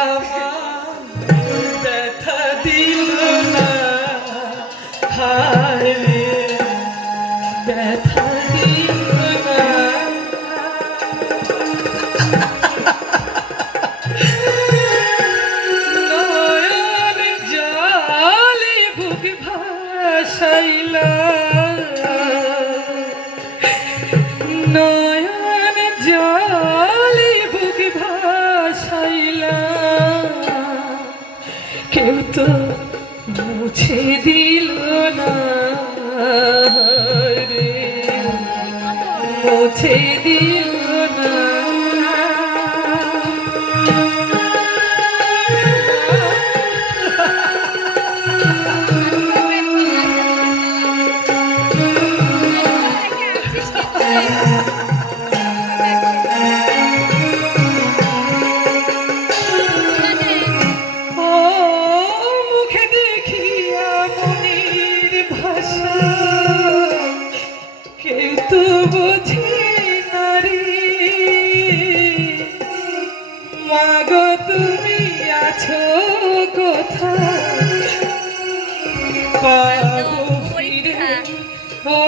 আমার ব্যথা দিল না হায় রে ব্যথা দিল না নয়ন জলে বুক ভাসাইলা নয়ন জলে বুক ভাসাইলা কেউ তো মুছে দিল না রে মুছে দিল না মাগো তুমি আছো কোথায় পাবো ফিরে ও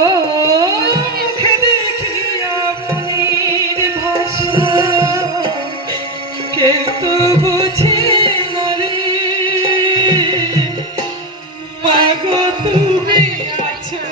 মুখে দেখিয়া মনির ভাষা কেউ তো বুঝে না রে মাগো তুমি আছো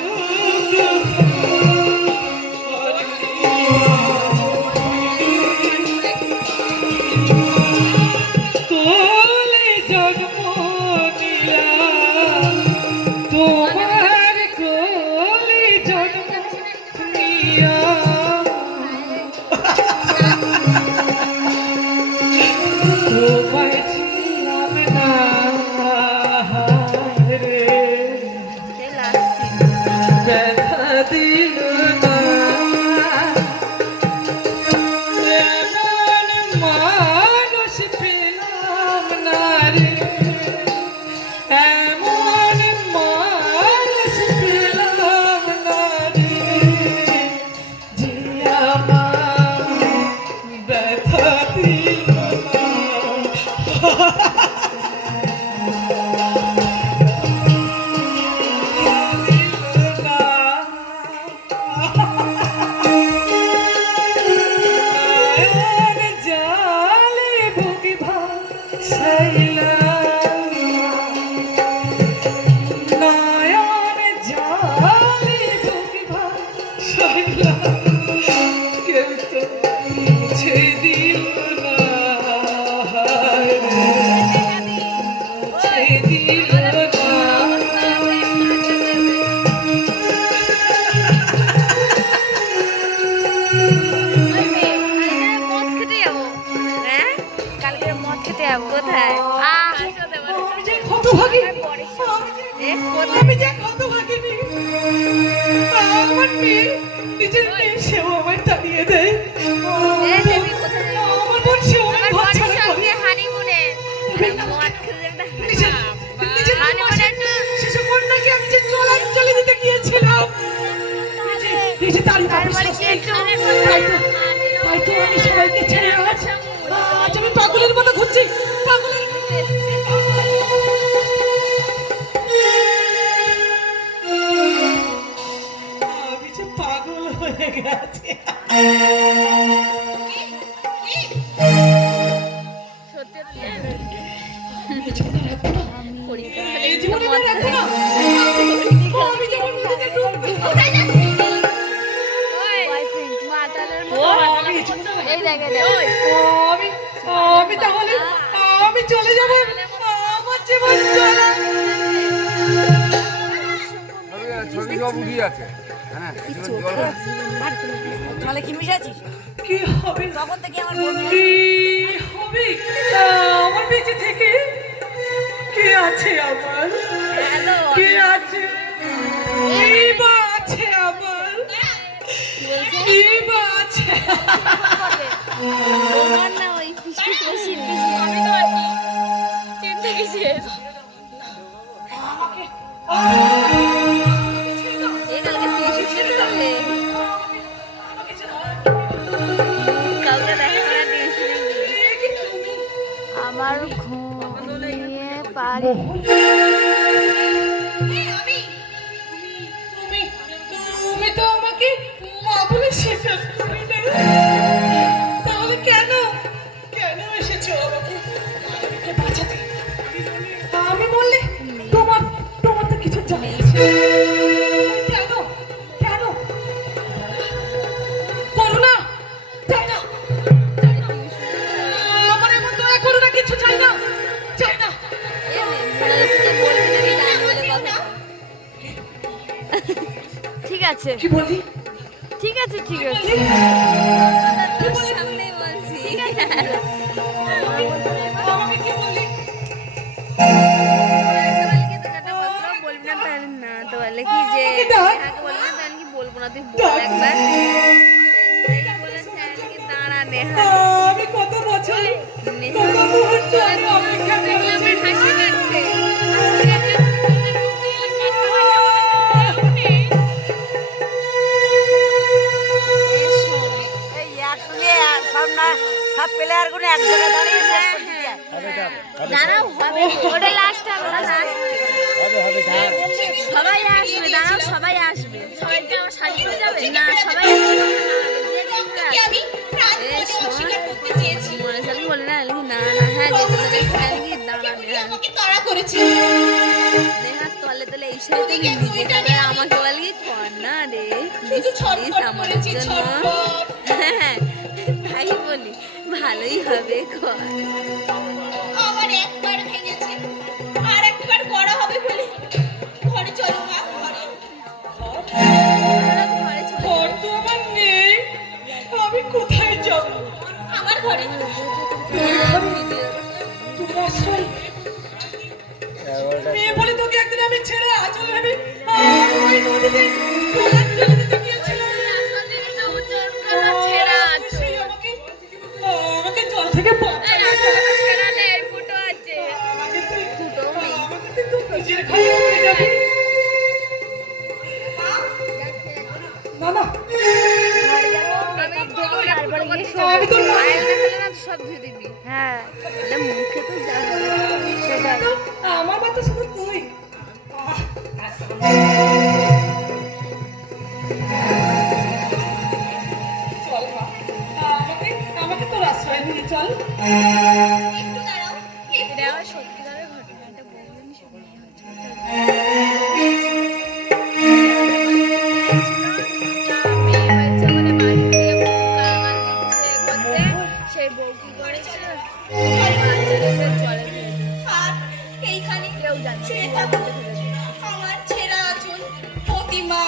পাগলের মতো ঘুরছি আমি যে পাগল হয়ে গেছি আমি তাহলে আমি চলে যাবো আমার জীবন জলে কি মিশাচ্ছিস কি হবে তখন থেকে আমার কি হবে আমার বেঁচে থেকে কে আছে আমার কে আছে কি বা আছে আমার কি বা আছে তোমার না ওই পিসি পিসি আমি তো আছি চিন্তা কিসের এই কালকে পিসি খেতে হবে কালকে দেখা করা দিয়েছি আবার ঘুমিয়ে পারি। তুমি তুমি তো আমাকে মা বলে শেখার করে না, তাহলে কেন কেন এসেছো আমাকে আমাকে বাঁচাতে? আমি বললে তোমার তোমার তো কিছু জানে না। কেন কেন করো না, চাই না, আমার এমন দয়া করো না, কিছু চাই না, চাই না। ঠিক আছে কি বললি? ঠিক আছে ঠিক আছে সামনে বলছি আমাকে কি বললি? বলবি না তাহলে না তো বলে কি যে আমাকে ডাক। বলবি না তাহলে কি বলবো না তুই বল একবার এই বলেছে আর কি দাঁড়া নেহা আমি কত বছর কত মুহূর্ত আমি অপেক্ষা করেছি। হাসি পাচ্ছে এই একসঙ্গে সব না সব প্লেয়ার গুলো এক জায়গায় দাঁড়িয়ে শেষ করে দিয়ে যায়। দাঁড়াও হবে ওটা লাস্ট হবে last। সবাই আসবে দাঁড়াও সবাই আসবে সবাই কি আমার শাড়ি পরে যাবে না সবাই মনে সালি বলে না না না হ্যাঁ যেতে দেবে কি দাঁড়া নেহার তলে তলে এই সাথে নিজে যাবে আমাকে বলে কি কর না রে প্লিজ আমাদের জন্য হ্যাঁ তাই বলি ভালোই হবে কর আমার একবার ভেঙেছে আর একবার করা হবে বলে ঘরে চলো মা ঘরে। ঘরে চলে ঘর তো আমার নেই, আমি কোথায় যাব? আমার ঘরে তোমার আশ্রয় মেয়ে বলে তোকে একদিন আমি ছেড়ে আচল ভেবে ওই নদীতে গলা ফেলে দিতে গিয়েছিলাম। ছেড়া আছে সেই আমাকে জল থেকে বাঁচালো। ছেড়া নেই ফুটো আছে আমাকে তুই ফুটোও নেই আমাকে তুই তোর নিজের ঘরে নিয়ে যাবি। না না তারপরে গিয়ে আমি তোর মা। পায়েল না ফেলে না তো সব ধুয়ে দিবি হ্যাঁ বলে মুখে তো যা হবে সেটাই আমার বাচ্চা শুধু তুই। চল মা, আমাকে তোর আশ্রয় নিয়ে চল। একটু দাঁড়াও এটা আমার সত্যিকারের ঘটনা, এটা বলবেন সেই বউ কি করেছে জলে আর এইখানে কেউ জানে ছেড়ে থাকো আমার ছেঁড়া আঁচল প্রতিমা